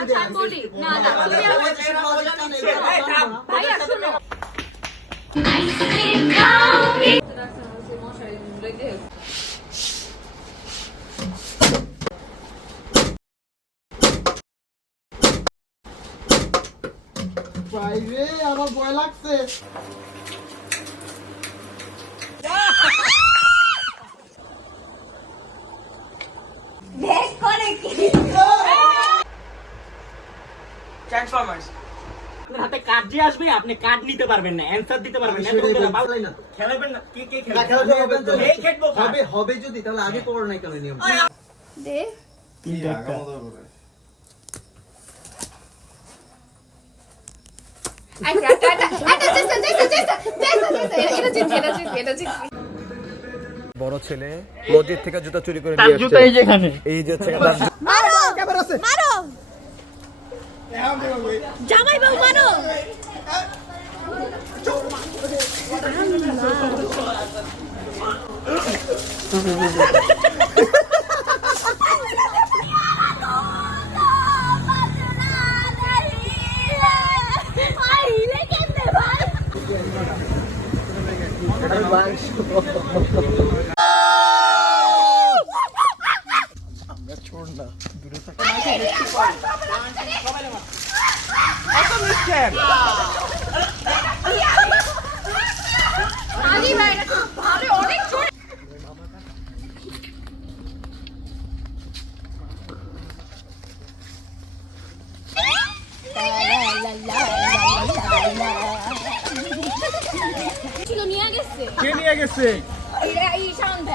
আচ্ছা বলি না না তুমি ভাইয়া শুনো বাইরে আমার ভয় লাগছে। ট্রান্সফরমার্স আপনার হাতে কার্ড যে আসবে আপনি কার্ড নিতে পারবেন না, অ্যানসার দিতে পারবেন না। খেলাবেন না, কে খেলবে? এই খেলবো হবে হবে যদি তাহলে আগে করো নাই কেন নিয়ম? দে বড় ছেলে মসজিদ থেকে জুতা চুরি করে তার নিয়ে জুতা এই যেখানে। এই যে হচ্ছে তার মারো মারো জামাই বাবু মারো আলি ভাই এটা খুব ভালো অনেক জোরে ছিল নিয়ে গেছে কে নিয়ে গেছে? এই সাউন্ড